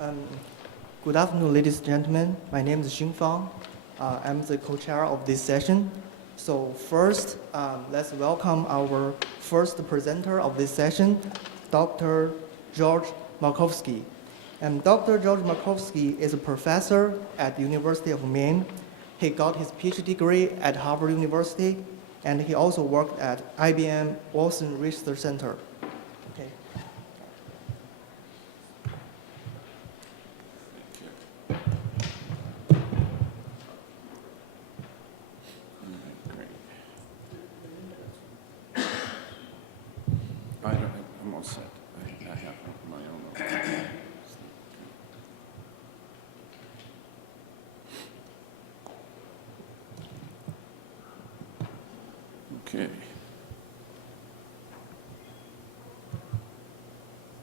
Um, Good afternoon, ladies and gentlemen. My name is Xing Fang. I'm the co-chair of this session. So first, let's welcome our first presenter of this session, Dr. George Markowsky. And Dr. George Markowsky is a professor at the University of Maine. He got his PhD degree at Harvard University, and he also worked at IBM Watson Research Center. Okay. I'm all set. I have my own notes. Okay.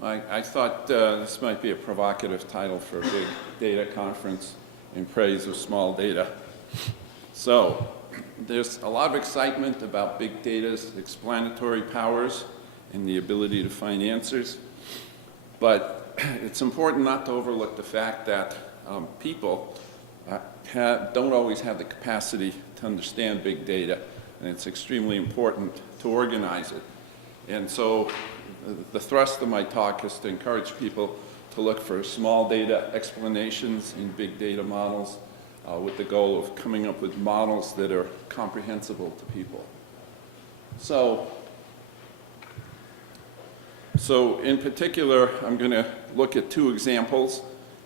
I thought this might be a provocative title for a big data conference in praise of small data. So there's a lot of excitement about big data's explanatory powers and the ability to find answers. But it's important not to overlook the fact that people don't always have the capacity to understand big data, and it's extremely important to organize it. And so the thrust of my talk is to encourage people to look for small data explanations in big data models with the goal of coming up with models that are comprehensible to people. So in particular, I'm going to look at two examples,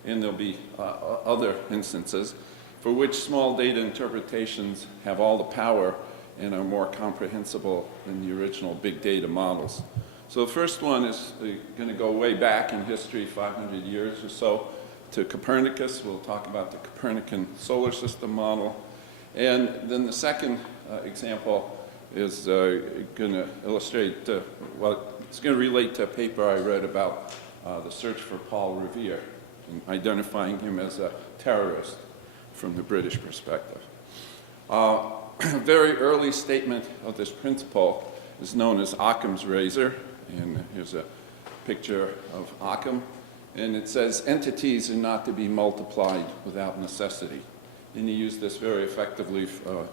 and there'll be other instances, for which small data interpretations have all the power and are more comprehensible than the original big data models. So the first one is going to go way back in history, 500 years or so, to Copernicus. We'll talk about the Copernican solar system model. And then the second example is going to illustrate it's going to relate to a paper I read about the search for Paul Revere and identifying him as a terrorist from the British perspective. A very early statement of this principle is known as Occam's Razor, and here's a picture of Occam, and it says entities are not to be multiplied without necessity. And he used this very effectively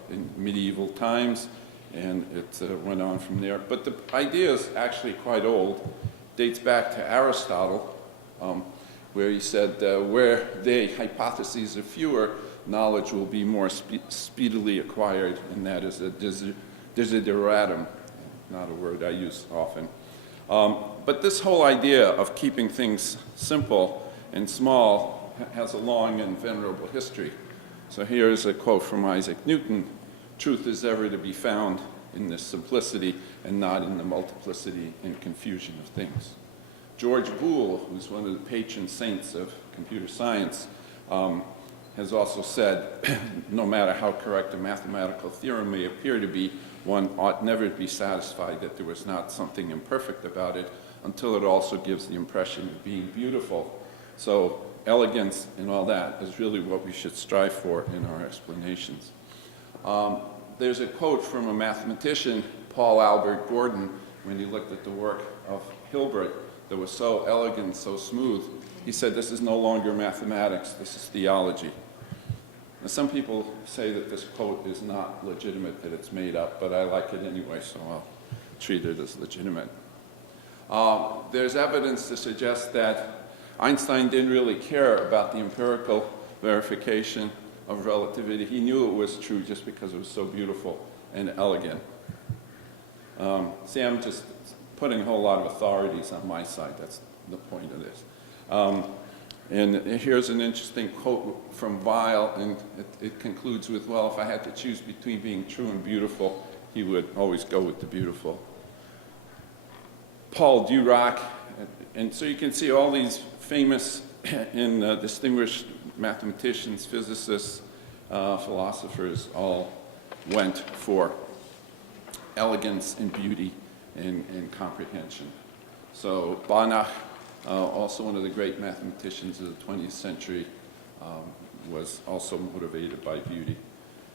in medieval times, and it went on from there. But the idea is actually quite old, dates back to Aristotle, where he said, where the hypotheses are fewer, knowledge will be more speedily acquired, and that is a desideratum, not a word I use often. But this whole idea of keeping things simple and small has a long and venerable history. So here's a quote from Isaac Newton: "Truth is ever to be found in the simplicity and not in the multiplicity and confusion of things." George Boole, who's one of the patron saints of computer science, has also said, no matter how correct a mathematical theorem may appear to be, one ought never to be satisfied that there was not something imperfect about it until it also gives the impression of being beautiful. So elegance and all that is really what we should strive for in our explanations. There's a quote from a mathematician, Paul Albert Gordon, when he looked at the work of Hilbert that was so elegant, so smooth. He said, "This is no longer mathematics, this is theology." Now, some people say that this quote is not legitimate, that it's made up, but I like it anyway, so I'll treat it as legitimate. There's evidence to suggest that Einstein didn't really care about the empirical verification of relativity. He knew it was true just because it was so beautiful and elegant. See, I'm just putting a whole lot of authorities on my side. That's the point of this. And here's an interesting quote from Weil, and it concludes with, well, if I had to choose between being true and beautiful, he would always go with the beautiful. Paul Dirac, and so you can see all these famous and distinguished mathematicians, physicists, philosophers all went for elegance and beauty and comprehension. So Banach, also one of the great mathematicians of the 20th century, was also motivated by beauty.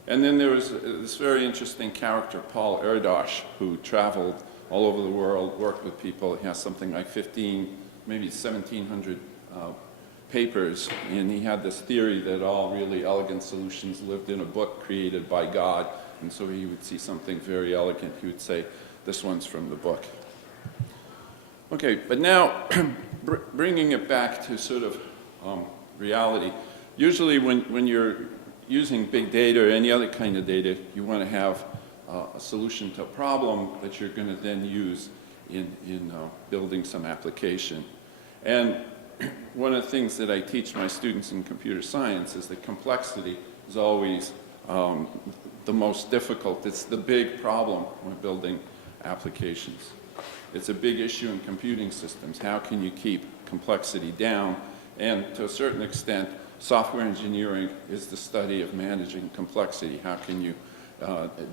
And then there was this very interesting character, Paul Erdős, who traveled all over the world, worked with people. He has something like 15, maybe 1,700 papers, and he had this theory that all really elegant solutions lived in a book created by God, and so he would see something very elegant, he would say, this one's from the book. Okay, but now, bringing it back to sort of reality, usually when you're using big data or any other kind of data, you want to have a solution to a problem that you're going to then use in building some application. And one of the things that I teach my students in computer science is that complexity is always the most difficult. It's the big problem when building applications. It's a big issue in computing systems. How can you keep complexity down? And to a certain extent, software engineering is the study of managing complexity. How can you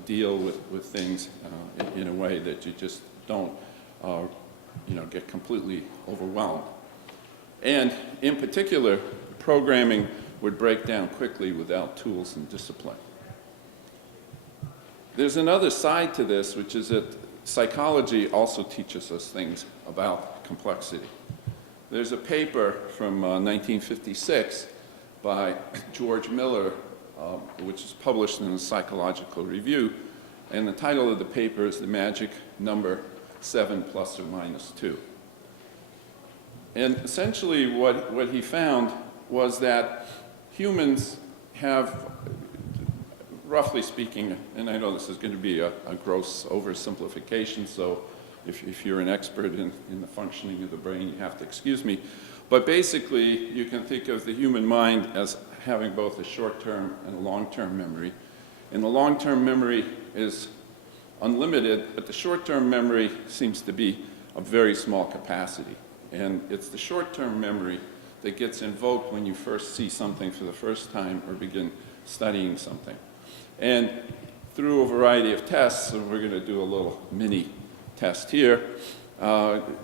deal with things in a way that you just don't get completely overwhelmed. And in particular, programming would break down quickly without tools and discipline. There's another side to this, which is that psychology also teaches us things about complexity. There's a paper from 1956 by George Miller, which is published in the Psychological Review, and the title of the paper is The Magic Number 7 plus or minus 2. And essentially what he found was that humans have, roughly speaking, and I know this is going to be a gross oversimplification, so if you're an expert in the functioning of the brain, you have to excuse me. But basically, you can think of the human mind as having both a short-term and a long-term memory. And the long-term memory is unlimited, but the short-term memory seems to be a very small capacity. And it's the short-term memory that gets invoked when you first see something for the first time or begin studying something. And through a variety of tests, and we're going to do a little mini test here,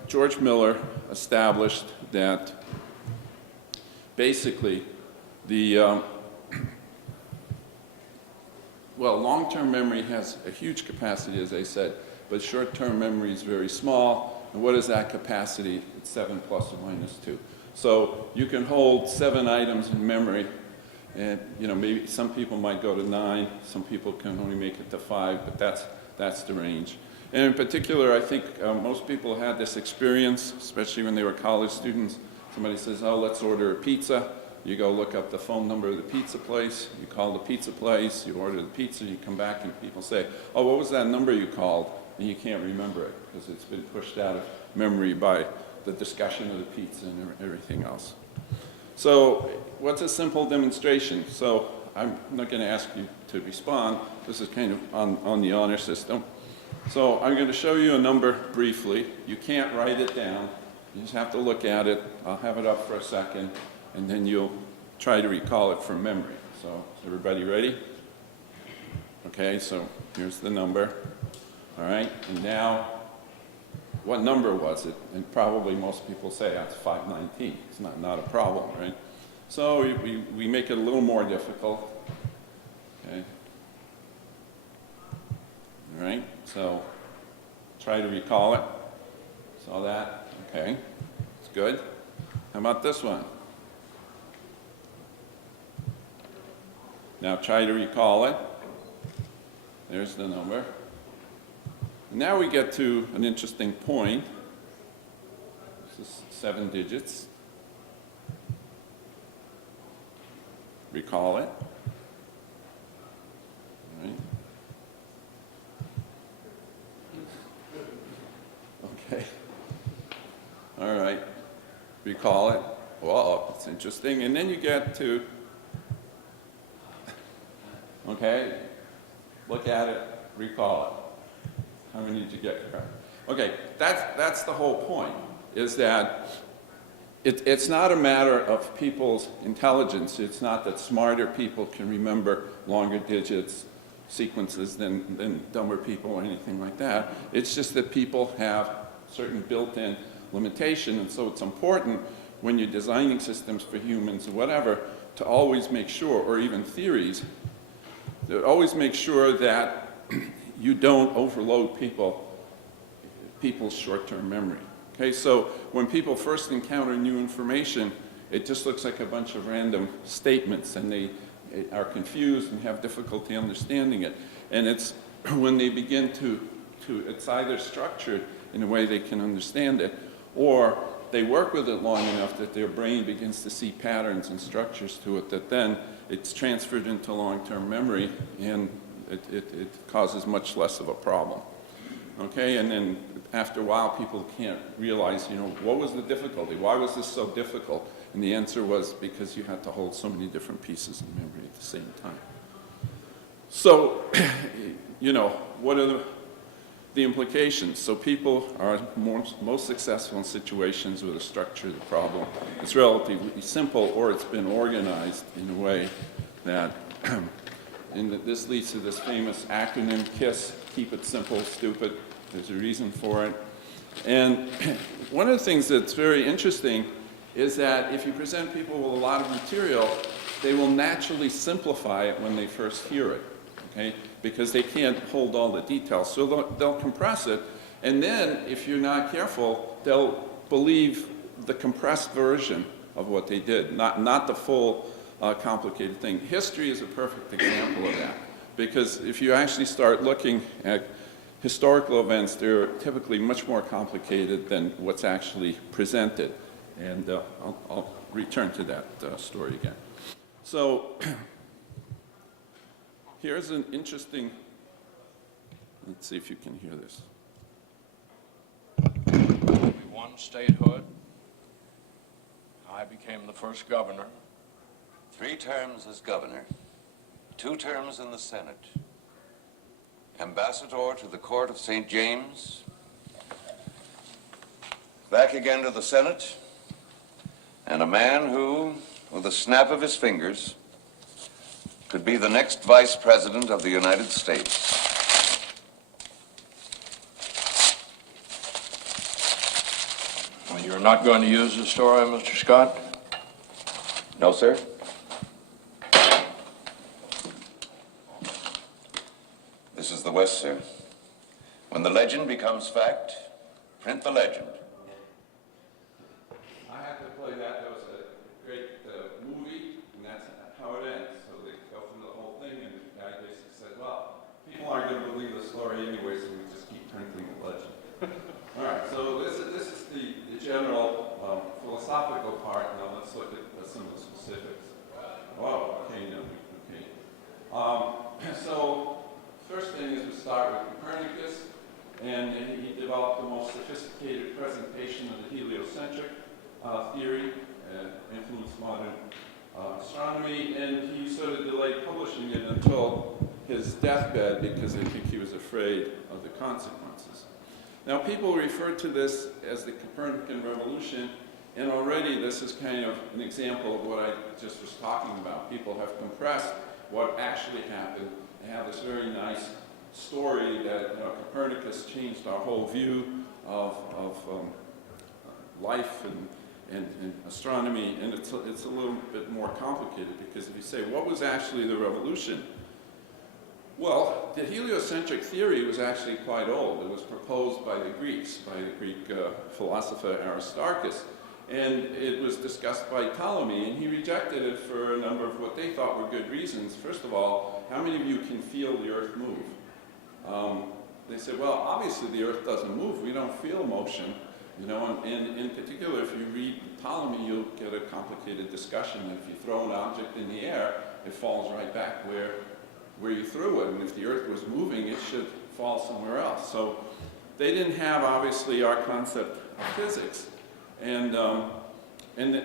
George Miller established that basically the long-term memory has a huge capacity, as I said, but short-term memory is very small. And what is that capacity? It's 7 plus or minus 2. So you can hold 7 items in memory, and maybe some people might go to 9, some people can only make it to 5, but that's the range. And in particular, I think most people had this experience, especially when they were college students. Somebody says, oh, let's order a pizza. You go look up the phone number of the pizza place, you call the pizza place, you order the pizza, you come back and people say, oh, what was that number you called? And you can't remember it because it's been pushed out of memory by the discussion of the pizza and everything else. So what's a simple demonstration? So I'm not going to ask you to respond. This is kind of on the honor system. So I'm going to show you a number briefly. You can't write it down. You just have to look at it. I'll have it up for a second, and then you'll try to recall it from memory. So is everybody ready? Okay, so here's the number. All right, and now, what number was it? And probably most people say that's 519. It's not a problem, right? So we make it a little more difficult. Okay. All right, so try to recall it. Saw that? Okay, it's good. How about this one? Now try to recall it. There's the number. Now we get to an interesting point. This is 7 digits. Recall it. All right. Okay. All right. Recall it. Well, it's interesting. And then you get to, okay, look at it, recall it. How many did you get correct? Okay, that's the whole point, is that it's not a matter of people's intelligence. It's not that smarter people can remember longer digits, sequences than dumber people or anything like that. It's just that people have certain built-in limitation, and so it's important when you're designing systems for humans or whatever to always make sure, or even theories, to always make sure that you don't overload people's short-term memory. Okay, so when people first encounter new information, it just looks like a bunch of random statements, and they are confused and have difficulty understanding it. And it's when they begin to it's either structured in a way they can understand it, or they work with it long enough that their brain begins to see patterns and structures to it, that then it's transferred into long-term memory, and it causes much less of a problem. Okay, and then after a while, people can't realize, what was the difficulty? Why was this so difficult? And the answer was because you had to hold so many different pieces of memory at the same time. So, what are the implications? So people are most successful in situations where the structure of the problem is relatively simple, or it's been organized in a way that, and this leads to this famous acronym KISS, keep it simple, stupid. There's a reason for it. And one of the things that's very interesting is that if you present people with a lot of material, they will naturally simplify it when they first hear it, okay? Because they can't hold all the details. So they'll compress it, and then if you're not careful, they'll believe the compressed version of what they did, not the full complicated thing. History is a perfect example of that, because if you actually start looking at historical events, they're typically much more complicated than what's actually presented. And I'll return to that story again. So here's an interesting, let's see if you can hear this. We won statehood. I became the first governor. 3 terms as governor, 2 terms in the Senate, ambassador to the court of St. James, back again to the Senate, and a man who, with a snap of his fingers, could be the next vice president of the United States. Well, you're not going to use the story, Mr. Scott? No, sir. This is the West, sir. When the legend becomes fact, print the legend. I had to play that. That was a great movie, and that's how it ends. So they go through the whole thing, and the guy basically said, well, people aren't going to believe the story anyway, so we just keep printing the legend. All right, so this is the general philosophical part. Now let's look at some of the specifics. Oh, okay, no, okay. So first thing is we start with Copernicus, and he developed the most sophisticated presentation of the heliocentric theory, influenced modern astronomy, and he sort of delayed publishing it until his deathbed because I think he was afraid of the consequences. Now, people refer to this as the Copernican Revolution, and already this is kind of an example of what I just was talking about. People have compressed what actually happened and have this very nice story that Copernicus changed our whole view of life and astronomy, and it's a little bit more complicated, because if you say, what was actually the revolution? Well, the heliocentric theory was actually quite old. It was proposed by the Greeks, by the Greek philosopher Aristarchus, and it was discussed by Ptolemy, and he rejected it for a number of what they thought were good reasons. First of all, how many of you can feel the Earth move? They said, well, obviously the Earth doesn't move. We don't feel motion. And in particular, if you read Ptolemy, you'll get a complicated discussion. If you throw an object in the air, it falls right back where you threw it. And if the Earth was moving, it should fall somewhere else. So they didn't have, obviously, our concept of physics. And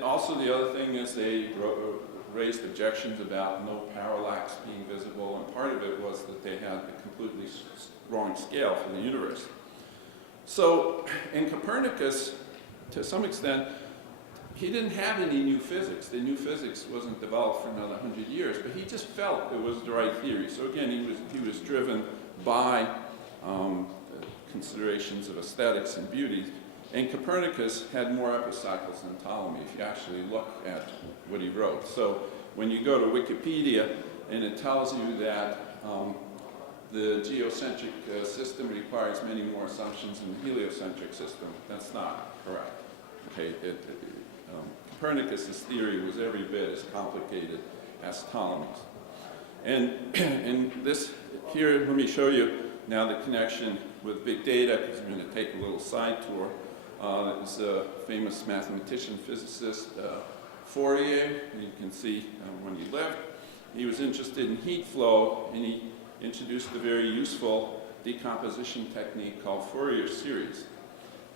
also the other thing is they raised objections about no parallax being visible, and part of it was that they had a completely wrong scale for the universe. So in Copernicus, to some extent, he didn't have any new physics. The new physics wasn't developed for another 100 years, but he just felt it was the right theory. So again, he was driven by considerations of aesthetics and beauty. And Copernicus had more epicycles than Ptolemy, if you actually look at what he wrote. So when you go to Wikipedia and it tells you that the geocentric system requires many more assumptions than the heliocentric system, that's not correct. Okay, Copernicus' theory was every bit as complicated as Ptolemy's. And this here, let me show you now the connection with big data, because we're going to take a little side tour. There's a famous mathematician, physicist, Fourier. You can see when he lived. He was interested in heat flow, and he introduced a very useful decomposition technique called Fourier Series.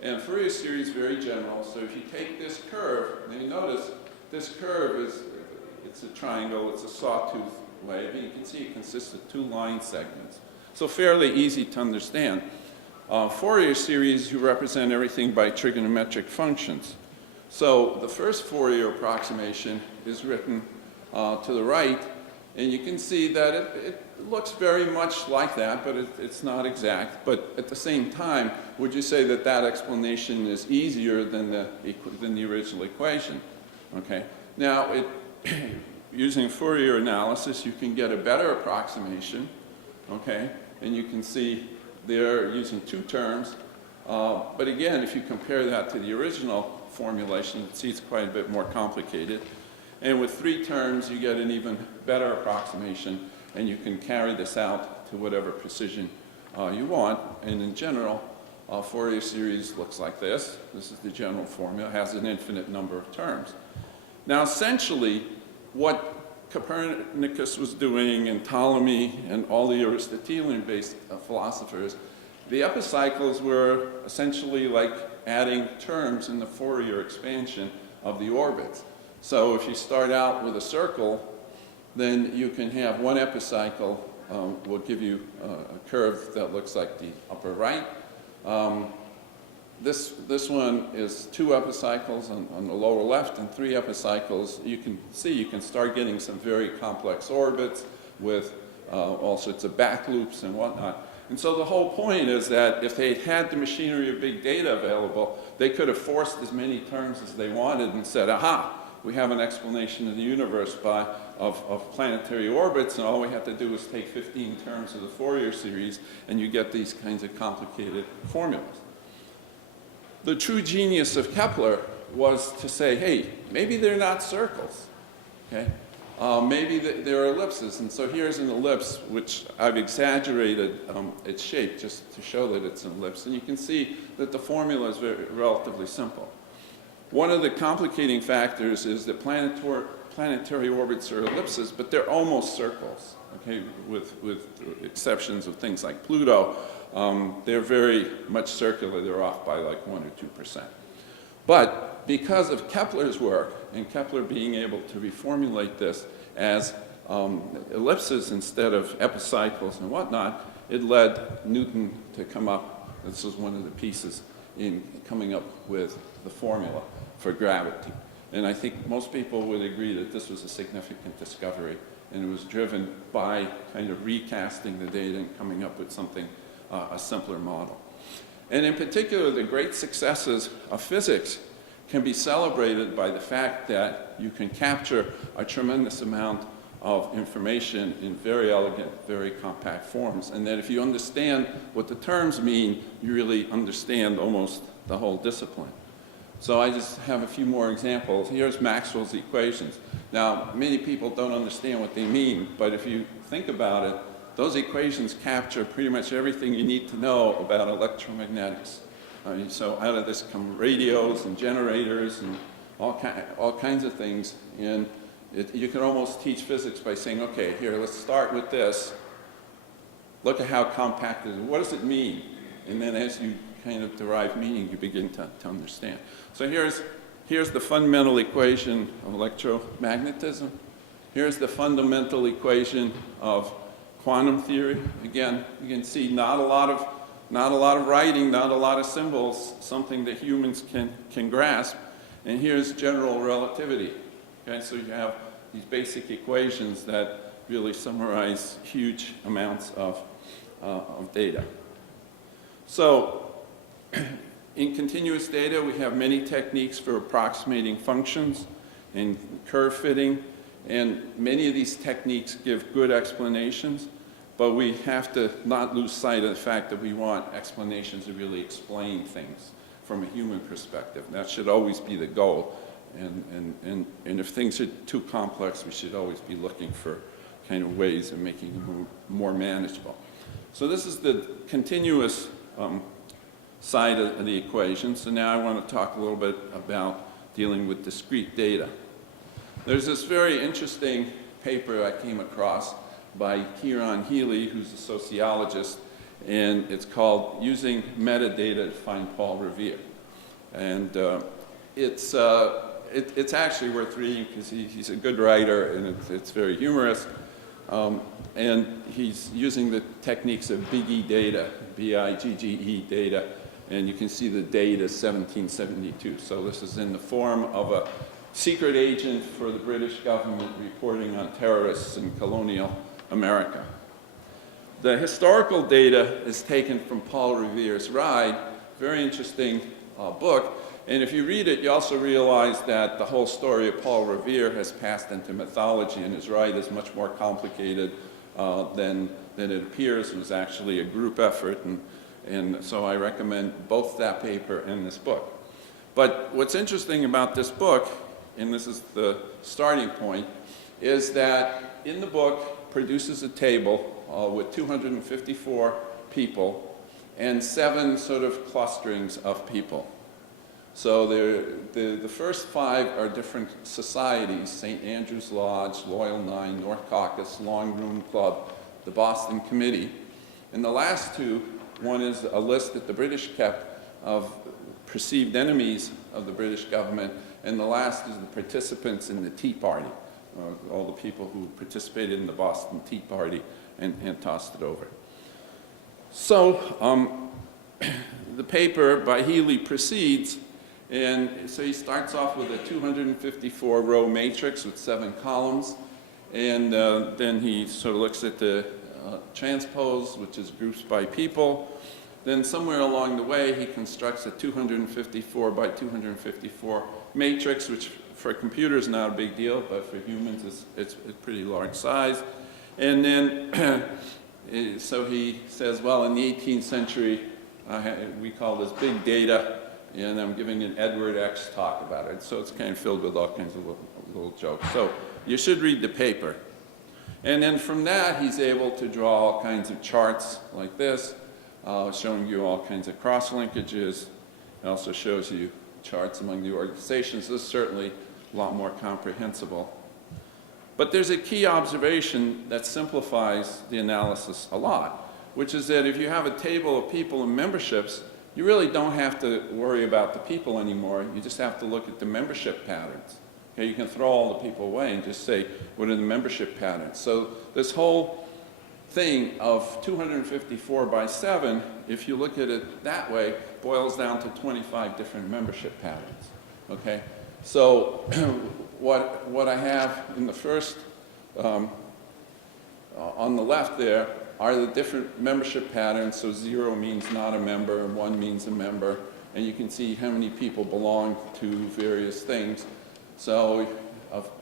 And Fourier Series is very general, so if you take this curve, and you notice this curve it's a triangle, it's a sawtooth wave, and you can see it consists of two line segments. So fairly easy to understand. Fourier series, you represent everything by trigonometric functions. So the first Fourier approximation is written to the right, and you can see that it looks very much like that, but it's not exact. But at the same time, would you say that that explanation is easier than the original equation? Okay. Now, using Fourier analysis, you can get a better approximation. Okay, and you can see they're using two terms. But again, if you compare that to the original formulation, you can see it's quite a bit more complicated. And with three terms, you get an even better approximation, and you can carry this out to whatever precision you want. And in general, Fourier series looks like this. This is the general formula. It has an infinite number of terms. Now, essentially, what Copernicus was doing, and Ptolemy, and all the Aristotelian-based philosophers, the epicycles were essentially like adding terms in the Fourier expansion of the orbits. So if you start out with a circle, then you can have one epicycle will give you a curve that looks like the upper right. This one is two epicycles on the lower left and three epicycles. You can see you can start getting some very complex orbits with all sorts of back loops and whatnot. And so the whole point is that if they had the machinery of big data available, they could have forced as many terms as they wanted and said, aha, we have an explanation of the universe of planetary orbits, and all we have to do is take 15 terms of the Fourier series, and you get these kinds of complicated formulas. The true genius of Kepler was to say, hey, maybe they're not circles, okay? Maybe they're ellipses. And so here's an ellipse, which I've exaggerated its shape just to show that it's an ellipse. And you can see that the formula is relatively simple. One of the complicating factors is that planetary orbits are ellipses, but they're almost circles, okay, with exceptions of things like Pluto. They're very much circular. They're off by like 1 or 2%. But because of Kepler's work, and Kepler being able to reformulate this as ellipses instead of epicycles and whatnot, it led Newton to come up, this was one of the pieces in coming up with the formula for gravity. And I think most people would agree that this was a significant discovery, and it was driven by kind of recasting the data and coming up with something, a simpler model. And in particular, the great successes of physics can be celebrated by the fact that you can capture a tremendous amount of information in very elegant, very compact forms, and that if you understand what the terms mean, you really understand almost the whole discipline. So I just have a few more examples. Here's Maxwell's equations. Now, many people don't understand what they mean, but if you think about it, those equations capture pretty much everything you need to know about electromagnetics. So out of this come radios and generators and all kinds of things. And you can almost teach physics by saying, okay, here, let's start with this. Look at how compact it is. What does it mean? And then as you kind of derive meaning, you begin to understand. So here's the fundamental equation of electromagnetism. Here's the fundamental equation of quantum theory. Again, you can see not a lot of writing, not a lot of symbols, something that humans can grasp. And here's general relativity. Okay, so you have these basic equations that really summarize huge amounts of data. So in continuous data, we have many techniques for approximating functions and curve fitting, and many of these techniques give good explanations, but we have to not lose sight of the fact that we want explanations to really explain things from a human perspective. That should always be the goal. And if things are too complex, we should always be looking for kind of ways of making them more manageable. So this is the continuous side of the equation. So now I want to talk a little bit about dealing with discrete data. There's this very interesting paper I came across by Healy, who's a sociologist, and it's called Using Metadata to Find Paul Revere. And it's actually worth reading because he's a good writer, and it's very humorous. And he's using the techniques of BIGDATA, B-I-G-G-E data, and you can see the date is 1772. So this is in the form of a secret agent for the British government reporting on terrorists in colonial America. The historical data is taken from Paul Revere's Ride, very interesting book. And if you read it, you also realize that the whole story of Paul Revere has passed into mythology, and his Ride is much more complicated than it appears. It was actually a group effort, and so I recommend both that paper and this book. But what's interesting about this book, and this is the starting point, is that in the book produces a table with 254 people and 7 sort of clusterings of people. So the first 5 are different societies: St. Andrew's Lodge, Loyal 9, North Caucus, Long Room Club, the Boston Committee. And the last 2, one is a list that the British kept of perceived enemies of the British government, and the last is the participants in the Tea Party, all the people who participated in the Boston Tea Party and tossed it over. So the paper by Healy proceeds, and so he starts off with a 254-row matrix with 7 columns, and then he sort of looks at the transpose, which is groups by people. Then somewhere along the way, he constructs a 254 by 254 matrix, which for a computer is not a big deal, but for humans it's a pretty large size. And then, so he says, well, in the 18th century, we call this big data, and I'm giving an Edward X talk about it. So it's kind of filled with all kinds of little jokes. So you should read the paper. And then from that, he's able to draw all kinds of charts like this, showing you all kinds of cross-linkages. It also shows you charts among the organizations. This is certainly a lot more comprehensible. But there's a key observation that simplifies the analysis a lot, which is that if you have a table of people and memberships, you really don't have to worry about the people anymore. You just have to look at the membership patterns. Okay, you can throw all the people away and just say, what are the membership patterns? So this whole thing of 254 by 7, if you look at it that way, boils down to 25 different membership patterns. Okay, so what I have in the first, on the left there, are the different membership patterns. So 0 means not a member, 1 means a member, and you can see how many people belong to various things. So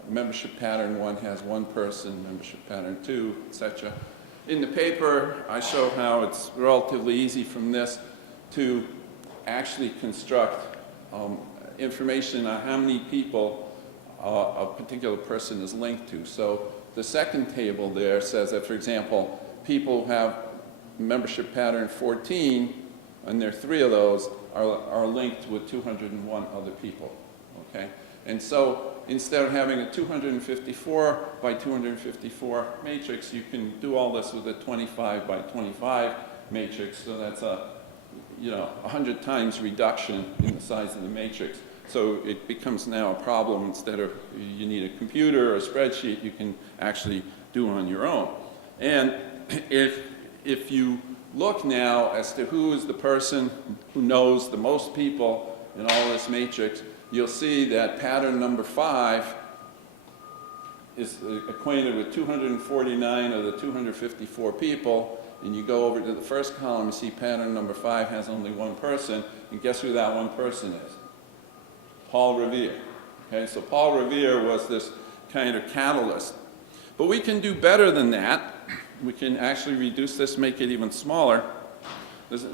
membership pattern 1 has 1 person, membership pattern 2, etc. In the paper, I show how it's relatively easy from this to actually construct information on how many people a particular person is linked to. So the second table there says that, for example, people who have membership pattern 14, and there are 3 of those, are linked with 201 other people. Okay? And so instead of having a 254 by 254 matrix, you can do all this with a 25 by 25 matrix. So that's a 100 times reduction in the size of the matrix. So it becomes now a problem. Instead of you need a computer or a spreadsheet, you can actually do it on your own. And if you look now as to who is the person who knows the most people in all this matrix, you'll see that pattern number 5 is acquainted with 249 of the 254 people, and you go over to the first column and see pattern number 5 has only 1 person, and guess who that 1 person is? Paul Revere. Okay, so Paul Revere was this kind of catalyst. But we can do better than that. We can actually reduce this, make it even smaller.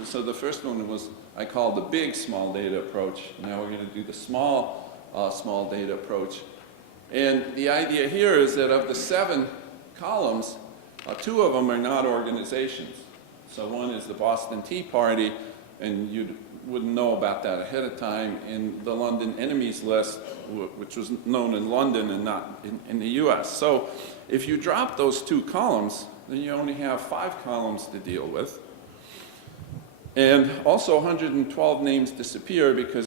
So the first one was, I call the big small data approach. Now we're going to do the small small data approach. And the idea here is that of the 7 columns, 2 of them are not organizations. So one is the Boston Tea Party, and you wouldn't know about that ahead of time, in the London Enemies List, which was known in London and not in the US. So if you drop those 2 columns, then you only have 5 columns to deal with. And also 112 names disappear because